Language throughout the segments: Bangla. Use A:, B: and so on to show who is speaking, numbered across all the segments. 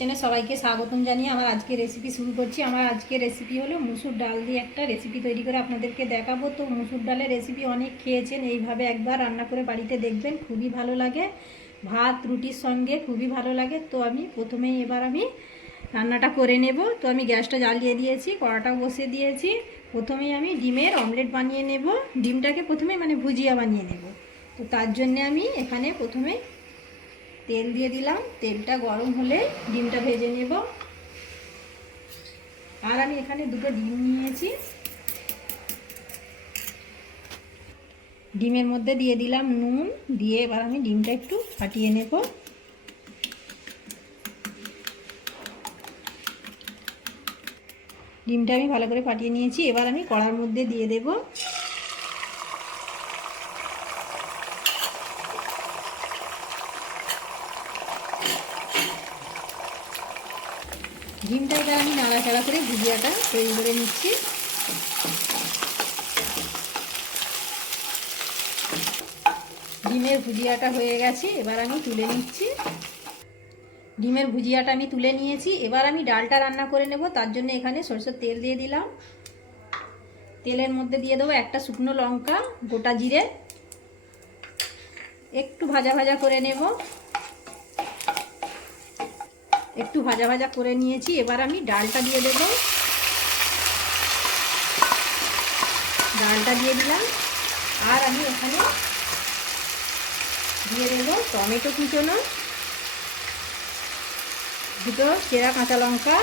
A: এখানে সবাইকে স্বাগতম জানিয়ে আমার আজকে রেসিপি শুরু করছি। আমার আজকে রেসিপি হলো মুসুর ডাল দিয়ে একটা রেসিপি তৈরি করে আপনাদেরকে দেখাবো। তো মুসুর ডালের রেসিপি অনেক খেয়েছেন, এইভাবে একবার রান্না করে বাড়িতে দেখবেন, খুবই ভালো লাগে। ভাত, রুটির সঙ্গে খুবই ভালো লাগে। তো আমি প্রথমেই এবার আমি রান্নাটা করে নেব। তো আমি গ্যাসটা জ্বালিয়ে দিয়েছি, কড়াটাও বসিয়ে দিয়েছি। প্রথমেই আমি ডিমের অমলেট বানিয়ে নেব। ডিমটাকে প্রথমে মানে ভুজিয়া বানিয়ে নেব। তো তার জন্যে আমি এখানে প্রথমে তেল দিয়ে দিলাম। তেলটা গরম হলে ডিমটা ভেজে নেব। আর আমি এখানে দুটো ডিম নিয়েছি। ডিমের মধ্যে দিয়ে দিলাম নুন। দিয়ে এবার আমি ডিমটা একটু ফাটিয়ে নেব। ডিমটা আমি ভালো করে ফাটিয়ে নিয়েছি। এবার আমি কড়ার মধ্যে দিয়ে দেবো। ডিমটা এটা আমি নাড়াচাড়া করে ভুজিয়াটা তৈরি করে নিচ্ছি। ডিমের ভুজিয়াটা হয়ে গেছে, এবার আমি তুলে নিচ্ছি। ডিমের ভুজিয়াটা আমি তুলে নিয়েছি, এবার আমি ডালটা রান্না করে নেব, তার জন্য এখানে সরষের তেল দিয়ে দিলাম। তেলের মধ্যে দিয়ে দেবো একটা শুকনো লঙ্কা, গোটা জিরে। একটু ভাজা ভাজা করে নেব। একটু ভাজা ভাজা করে নিয়েছি, এবার আমি ডালটা দিয়ে দেব। ডালটা দিয়ে দিলাম। আর আমি এখানে দিয়ে দেব টমেটো কুচোনো, দুটো চেরা কাঁচা লঙ্কা,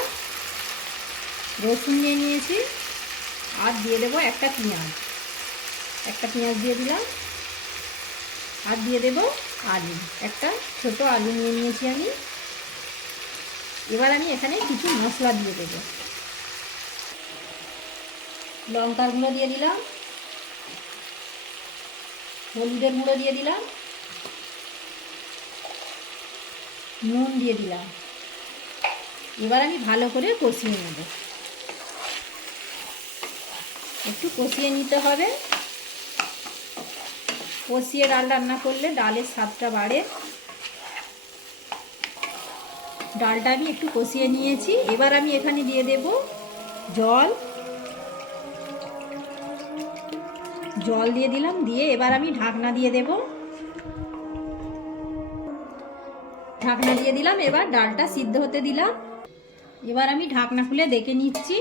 A: রসুন নিয়ে নিয়েছি, আর দিয়ে দেব একটা পেঁয়াজ। একটা পেঁয়াজ দিয়ে দিলাম। আর দিয়ে দেব আলু। একটা ছোট আলু নিয়ে নিয়েছি আমি। এবার আমি এখানে কিছু মশলা দিয়ে দেব। লঙ্কার গুঁড়ো দিয়ে দিলাম। হলুদের গুঁড়ো দিয়ে দিলাম। নুন দিয়ে দিলাম। এবার আমি ভালো করে কষিয়ে নেব। একটু কষিয়ে নিতে হবে। কষিয়ে ডাল রান্না করলে ডালের স্বাদটা বাড়ে। ডালটা আমি একটু কষিয়ে নিয়েছি। এবার আমি এখানে দিয়ে দেব জল। জল দিয়ে দিলাম, দিয়ে এবার আমি ঢাকনা দিয়ে দেব। ঢাকনা দিয়ে দিলাম, এবার ডালটা সিদ্ধ হতে দিলাম। এবার আমি ঢাকনা খুলে দেখে নিচ্ছি।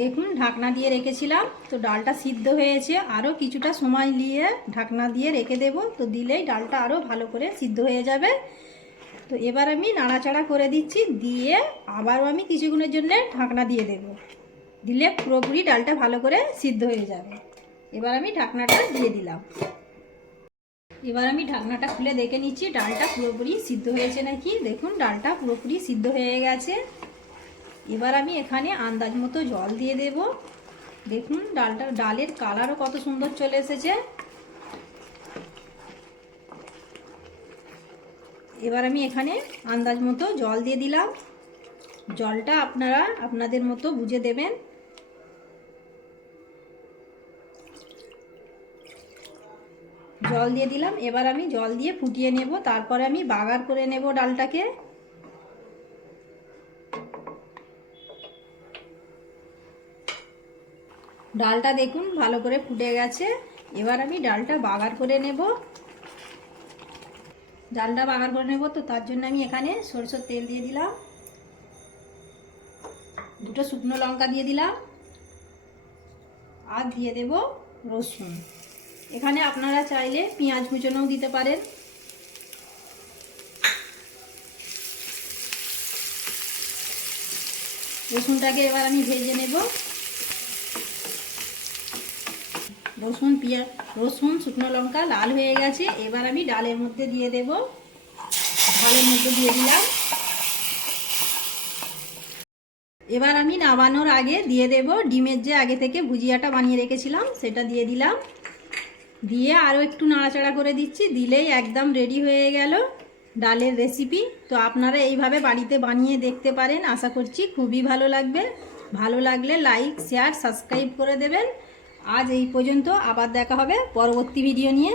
A: দেখুন, ঢাকনা দিয়ে রেখেছিলাম, তো ডালটা সিদ্ধ হয়েছে। আরও কিছুটা সময় নিয়ে ঢাকনা দিয়ে রেখে দেব, তো দিলেই ডালটা আরও ভালো করে সিদ্ধ হয়ে যাবে। তো এবার আমি নাড়াচাড়া করে দিচ্ছি, দিয়ে আবারও আমি কিছুক্ষণের জন্য ঢাকনা দিয়ে দেব। দিলে পুরোপুরি ডালটা ভালো করে সিদ্ধ হয়ে যাবে। এবার আমি ঢাকনাটা দিয়ে দিলাম। এবার আমি ঢাকনাটা খুলে দেখে নিচ্ছি, ডালটা পুরোপুরি সিদ্ধ হয়েছে নাকি? দেখুন, ডালটা পুরোপুরি সিদ্ধ হয়ে গেছে। এবার আমি এখানে আন্দাজ মতো জল দিয়ে দেব। দেখুন ডালটা ডালের কালারও কত সুন্দর চলে এসেছে। এবার আমি এখানে আন্দাজ মতো জল দিয়ে দিলাম। জলটা আপনারা আপনাদের মতো বুঝে দেবেন। জল দিয়ে দিলাম। এবার আমি জল দিয়ে ফুটিয়ে নেব। তারপরে আমি বাগার করে নেব ডালটাকে। ডালটা দেখুন, ভালো করে ফুটে গেছে। এবার আমি ডালটা বাগার করে নেব। ডালটা বাগার করে নেব তো, তার জন্য আমি এখানে সরষের তেল দিয়ে দিলাম। দুটো শুকনো লঙ্কা দিয়ে দিলাম। আর দিয়ে দেব রসুন। এখানে আপনারা চাইলে পেঁয়াজ কুচোনোও দিতে পারেন। রসুনটাকে এবার আমি ভেজে নেব। রসুন পেঁয়াজ রসুন, শুকনো লঙ্কা লাল হয়ে গেছে। এবার আমি ডালের মধ্যে দিয়ে দেব। ডালের মধ্যে দিয়ে দিলাম। এবার আমি নামানোর আগে দিয়ে দেব ডিমের যে আগে থেকে ভুজিয়াটা বানিয়ে রেখেছিলাম, সেটা দিয়ে দিলাম। দিয়ে আরও একটু নাড়াচাড়া করে দিচ্ছি, দিলেই একদম রেডি হয়ে গেল ডালের রেসিপি তো আপনারা এইভাবে বাড়িতে বানিয়ে দেখতে পারেন, আশা করছি খুবই ভালো লাগবে। ভালো লাগলে লাইক শেয়ার সাবস্ক্রাইব করে দেবেন। আজ এই পর্যন্ত আবার দেখা হবে পরবর্তী ভিডিও নিয়ে।